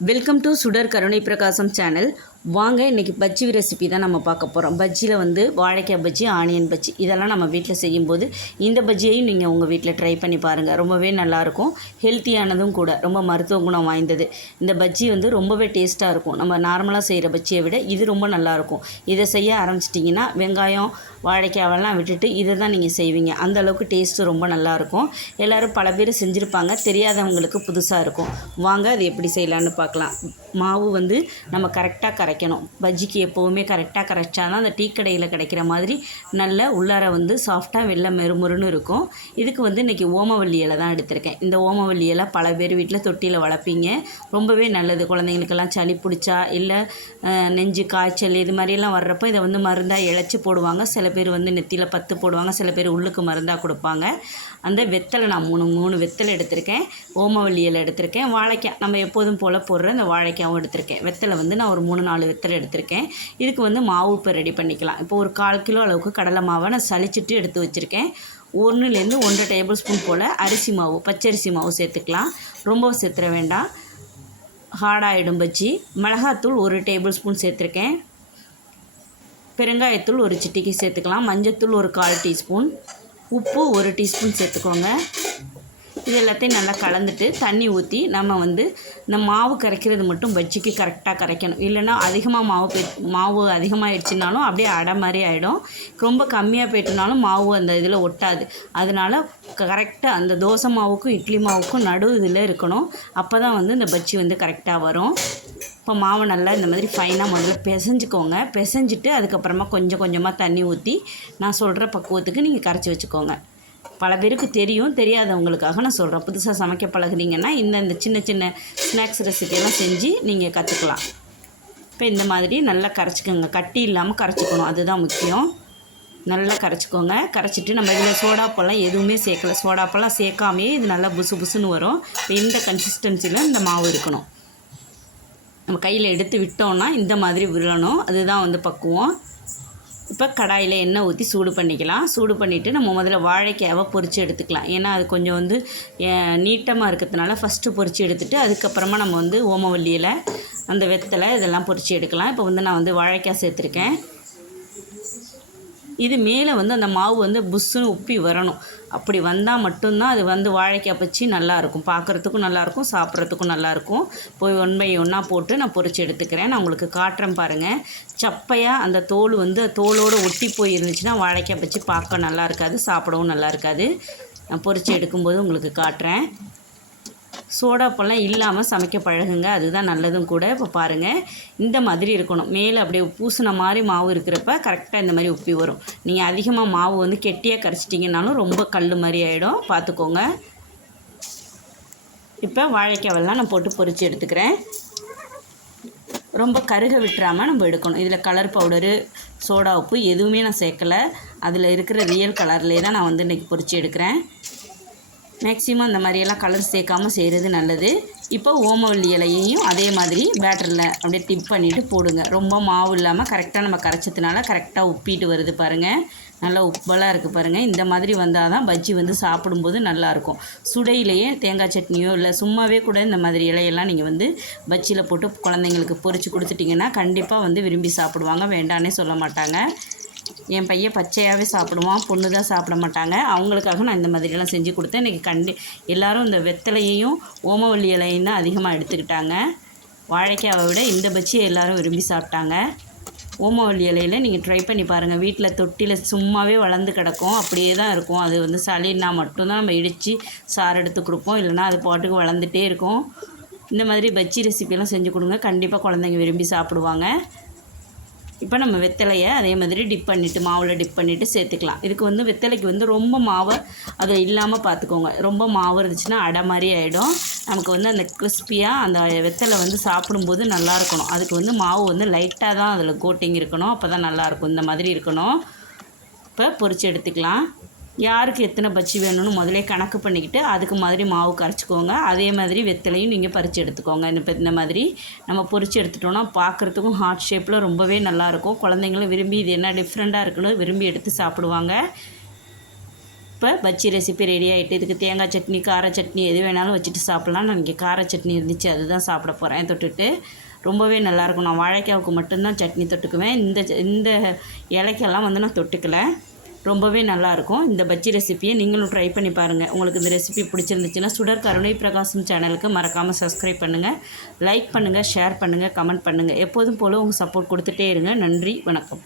Welcome to சுடர் கருணை பிரகாசம் சேனல். வாங்க, இன்றைக்கி பஜ்ஜி ரெசிபி தான் நம்ம பார்க்க போகிறோம். பஜ்ஜியில் வந்து வாழைக்காய் பஜ்ஜி, ஆனியன் பஜ்ஜி இதெல்லாம் நம்ம வீட்டில் செய்யும்போது இந்த பஜ்ஜியையும் நீங்கள் உங்கள் வீட்டில் ட்ரை பண்ணி பாருங்கள். ரொம்பவே நல்லாயிருக்கும், ஹெல்த்தியானதும் கூட, ரொம்ப மருத்துவ குணம் வாய்ந்தது. இந்த பஜ்ஜி வந்து ரொம்பவே டேஸ்ட்டாக இருக்கும். நம்ம நார்மலாக செய்கிற பஜ்ஜியை விட இது ரொம்ப நல்லாயிருக்கும். இதை செய்ய ஆரம்பிச்சிட்டிங்கன்னா வெங்காயம் வாழைக்காவெல்லாம் விட்டுட்டு இதை தான் நீங்கள் செய்வீங்க. அந்தளவுக்கு டேஸ்ட்டு ரொம்ப நல்லாயிருக்கும். எல்லோரும் பல பேர் செஞ்சுருப்பாங்க, தெரியாதவங்களுக்கு புதுசாக இருக்கும். வாங்க அது எப்படி செய்யலான்னு பார்க்கலாம். மாவு வந்து நம்ம கரெக்டாக கரைக்கணும். பஜ்ஜிக்கு எப்போவுமே கரெக்டாக கரைச்சா தான் அந்த டீ கடையில் கிடைக்கிற மாதிரி நல்ல உள்ளார வந்து சாஃப்டாக வெள்ளை மெறுமெறுன்னு இருக்கும். இதுக்கு வந்து இன்றைக்கி ஓமவல்லி இலை தான் எடுத்திருக்கேன். இந்த ஓமவல்லி இலை பல பேர் வீட்டில் தொட்டியில் வளர்ப்பீங்க. ரொம்பவே நல்லது. குழந்தைங்களுக்கெல்லாம் சளி பிடிச்சா இல்லை நெஞ்சு காய்ச்சல் இது மாதிரியெல்லாம் வர்றப்போ இதை வந்து மருந்தாக இழைச்சி போடுவாங்க. சில பேர் வந்து நெத்தியில் பத்து போடுவாங்க, சில பேர் உள்ளுக்கு மருந்தாக கொடுப்பாங்க. அந்த வெத்தலை நான் மூணு வெத்தலை எடுத்திருக்கேன், ஓமவல்லி இலை எடுத்திருக்கேன், வாழைக்காய் நம்ம எப்போதும் போல் போடுற இந்த வாழைக்காவும் எடுத்திருக்கேன். வெத்தலை வந்து நான் ஒரு 3-4 வெத்தலை எடுத்திருக்கேன். இதுக்கு வந்து மாவு இப்போ ரெடி பண்ணிக்கலாம். இப்போ ஒரு 1/4 கிலோ அளவுக்கு கடலை மாவை நான் சலிச்சிட்டு எடுத்து வச்சுருக்கேன். 1லேருந்து 1.5 டேபிள் ஸ்பூன் போல் அரிசி மாவு, பச்சரிசி மாவு சேர்த்துக்கலாம். ரொம்ப சேர்த்துற வேண்டாம், ஹார்டாகிடும் பஜ்ஜி. மிளகாத்தூள் 1 டேபிள் ஸ்பூன் சேர்த்துருக்கேன். பெருங்காயத்தூள் ஒரு சிட்டிக்கு சேர்த்துக்கலாம். மஞ்சத்தூள் ஒரு 1/4 டீஸ்பூன், உப்பு 1 டீஸ்பூன் சேர்த்துக்கோங்க. இது எல்லாத்தையும் நல்லா கலந்துட்டு தண்ணி ஊற்றி நம்ம வந்து இந்த மாவு கரைக்கிறது மட்டும் பஜ்ஜிக்கு கரெக்டாக கரைக்கணும். இல்லைனா அதிகமாக மாவு அதிகமாகிடுச்சினாலும் அப்படியே அடை மாதிரி ஆகிடும். ரொம்ப கம்மியாக போயிட்டுனாலும் மாவு அந்த இதில் ஒட்டாது. அதனால் கரெக்டாக அந்த தோசை மாவுக்கும் இட்லி மாவுக்கும் நடு இதில் இருக்கணும். அப்போ தான் வந்து இந்த பஜ்ஜி வந்து கரெக்டாக வரும். இப்போ மாவை நல்லா இந்த மாதிரி ஃபைனாக முதல்ல பிசைஞ்சிக்கோங்க. பிசைஞ்சிட்டு அதுக்கப்புறமா கொஞ்சம் கொஞ்சமாக தண்ணி ஊற்றி நான் சொல்கிற பக்குவத்துக்கு நீங்கள் கரைச்சி வச்சுக்கோங்க. பல பேருக்கு தெரியும், தெரியாதவங்களுக்காக நான் சொல்கிறேன். புதுசாக சமைக்க பழகுனீங்கன்னா இந்த சின்ன சின்ன ஸ்நாக்ஸ் ரெசிபியெல்லாம் செஞ்சு நீங்கள் கற்றுக்கலாம். இப்போ இந்த மாதிரி நல்லா கரைச்சிக்கோங்க. கட்டி இல்லாமல் கரைச்சிக்கணும், அதுதான் முக்கியம். நல்லா கரைச்சிக்கோங்க. கரைச்சிட்டு நம்ம இதில் சோடாப்பெல்லாம் எதுவுமே சேர்க்கல. சோடாப்பெல்லாம் சேர்க்காமே இது நல்லா புசு புசுன்னு வரும். இப்போ இந்த கன்சிஸ்டன்சியில் இந்த மாவு இருக்கணும். நம்ம கையில் எடுத்து விட்டோம்னா இந்த மாதிரி விழணும், அதுதான் வந்து பக்குவம். இப்போ கடாயில் எண்ணெய் ஊற்றி சூடு பண்ணிக்கலாம். சூடு பண்ணிவிட்டு நம்ம முதல்ல வாழைக்காவை பொரித்து எடுத்துக்கலாம். ஏன்னா அது கொஞ்சம் வந்து நீட்டமாக இருக்கிறதுனால ஃபஸ்ட்டு பொரித்து எடுத்துகிட்டு அதுக்கப்புறமா நம்ம வந்து ஓமவல்லி இலை, அந்த வெத்தலை இதெல்லாம் பொரித்து எடுக்கலாம். இப்போ வந்து நான் வந்து வாழைக்காய் சேர்த்துருக்கேன். இது மேலே வந்து அந்த மாவு வந்து புஷ்ஷுன்னு உப்பி வரணும். அப்படி வந்தால் மட்டும்தான் அது வந்து வாழைக்காய் பச்சி நல்லாயிருக்கும். பார்க்குறதுக்கும் நல்லாயிருக்கும், சாப்பிட்றதுக்கும் நல்லாயிருக்கும். போய் 1 பை 1 போட்டு நான் பொரித்து எடுத்துக்கிறேன். நான் உங்களுக்கு காட்டுறேன் பாருங்கள். சப்பையாக அந்த தோல் வந்து தோலோடு ஒட்டி போய் இருந்துச்சுன்னா வாழைக்காய் பச்சி பார்க்க நல்லா இருக்காது, சாப்பிடவும் நல்லா இருக்காது. நான் பொரித்து எடுக்கும்போது உங்களுக்கு காட்டுறேன். சோடாப்பெல்லாம் இல்லாமல் சமைக்க பழகுங்க, அதுதான் நல்லதும் கூட. இப்போ பாருங்கள், இந்த மாதிரி இருக்கணும். மேலே அப்படியே பூசின மாதிரி மாவு இருக்கிறப்ப கரெக்டாக இந்த மாதிரி உப்பி வரும். நீங்கள் அதிகமாக மாவு வந்து கெட்டியாக கரைச்சிட்டிங்கனாலும் ரொம்ப கல் மாதிரி ஆகிடும், பார்த்துக்கோங்க. இப்போ வாழைக்காவெல்லாம் நான் போட்டு பொரித்து எடுத்துக்கிறேன். ரொம்ப கருக விட்டுறாமல் நம்ம எடுக்கணும். இதில் கலர் பவுடரு, சோடா உப்பு எதுவுமே நான் சேர்க்கலை. அதில் இருக்கிற ரியல் கலர்லேயே தான் நான் வந்து இன்றைக்கி பொரித்து எடுக்கிறேன். மேக்ஸிமம் இந்த மாதிரியெல்லாம் கலர் சேர்க்காமல் செய்கிறது நல்லது. இப்போ ஓமவல்லி இலையையும் அதே மாதிரி பேட்டரில் அப்படியே டிப் பண்ணிவிட்டு போடுங்க. ரொம்ப மாவு இல்லாமல் கரெக்டாக நம்ம கரைச்சதுனால கரெக்டாக உப்பிட்டு வருது பாருங்கள். நல்லா உப்பெல்லாம் இருக்குது பாருங்கள். இந்த மாதிரி வந்தால் தான் பஜ்ஜி வந்து சாப்பிடும்போது நல்லாயிருக்கும். சுடையிலேயே தேங்காய் சட்னியோ இல்லை சும்மாவே கூட இந்த மாதிரி இலையெல்லாம் நீங்கள் வந்து பஜ்ஜியில் போட்டு குழந்தைங்களுக்கு பொரித்து கொடுத்துட்டிங்கன்னா கண்டிப்பாக வந்து விரும்பி சாப்பிடுவாங்க, வேண்டான்னே சொல்ல மாட்டாங்க. என் பையன் பச்சையாகவே சாப்பிடுவான், பொண்ணு தான் சாப்பிட மாட்டாங்க. அவங்களுக்காக நான் இந்த மாதிரியெல்லாம் செஞ்சு கொடுத்தேன். இன்றைக்கி எல்லோரும் இந்த வெத்தலையையும் ஓமவல்லி இலையும் தான் அதிகமாக எடுத்துக்கிட்டாங்க. வாழைக்காவை விட இந்த பஜ்ஜியை எல்லோரும் விரும்பி சாப்பிட்டாங்க. ஓமவல்லி இலையில் நீங்கள் ட்ரை பண்ணி பாருங்கள். வீட்டில் தொட்டியில் சும்மாவே வளர்ந்து கிடக்கும், அப்படியே தான் இருக்கும். அது வந்து சளின்னா மட்டும்தான் நம்ம இடித்து சாறு எடுத்து கொடுப்போம், இல்லைனா அது பாட்டுக்கு வளர்ந்துட்டே இருக்கும். இந்த மாதிரி பஜ்ஜி ரெசிபியெல்லாம் செஞ்சு கொடுங்க, கண்டிப்பாக குழந்தைங்க விரும்பி சாப்பிடுவாங்க. இப்போ நம்ம வெத்தலையை அதே மாதிரி டிப் பண்ணிவிட்டு மாவில் டிப் பண்ணிவிட்டு சேர்த்துக்கலாம். இதுக்கு வந்து வெத்தலைக்கு வந்து ரொம்ப மாவை அது இல்லாமல் பார்த்துக்கோங்க. ரொம்ப மாவு இருந்துச்சுன்னா அடை மாதிரி ஆகிடும். நமக்கு வந்து அந்த கிறிஸ்பியாக அந்த வெத்தலை வந்து சாப்பிடும்போது நல்லா இருக்கணும். அதுக்கு வந்து மாவு வந்து லைட்டாக தான் அதில் கோட்டிங் இருக்கணும், அப்போ தான் நல்லாயிருக்கும். இந்த மாதிரி இருக்கணும். இப்போ பொரித்து எடுத்துக்கலாம். யாருக்கு எத்தனை பஜ்ஜி வேணும்னு முதலே கணக்கு பண்ணிக்கிட்டு அதுக்கு மாதிரி மாவு கரைச்சிக்கோங்க. அதே மாதிரி வெத்தலையும் நீங்கள் பறித்து எடுத்துக்கோங்க. இந்த மாதிரி நம்ம பொரித்து எடுத்துட்டோன்னா பார்க்குறதுக்கும் ஹார்ட் ஷேப்பில் ரொம்பவே நல்லாயிருக்கும். குழந்தைங்களும் விரும்பி இது என்ன டிஃப்ரெண்ட்டாக இருக்குன்னு விரும்பி எடுத்து சாப்பிடுவாங்க. இப்போ பஜ்ஜி ரெசிபி ரெடி ஆகிட்டு. இதுக்கு தேங்காய் சட்னி, கார சட்னி எது வேணாலும் வச்சுட்டு சாப்பிட்லாம். நான் இன்றைக்கி கார சட்னி இருந்துச்சு, அதுதான் சாப்பிட போகிறேன் தொட்டுட்டு. ரொம்பவே நல்லாயிருக்கும். நான் வாழைக்காவுக்கு மட்டும்தான் சட்னி தொட்டுக்குவேன். இந்த இலைக்கெல்லாம் வந்து நான் தொட்டுக்கலை. ரொம்பவே நல்லாயிருக்கும். இந்த பஜ்ஜி ரெசிப்பியை நீங்களும் ட்ரை பண்ணி பாருங்கள். உங்களுக்கு இந்த ரெசிபி பிடிச்சிருந்துச்சுன்னா சுடர் கருணை பிரகாசம் சேனலுக்கு மறக்காமல் சப்ஸ்கிரைப் பண்ணுங்கள், லைக் பண்ணுங்கள், ஷேர் பண்ணுங்கள், கமெண்ட் பண்ணுங்கள். எப்போதும் போல் உங்கள் சப்போர்ட் கொடுத்துட்டே இருங்க. நன்றி, வணக்கம்.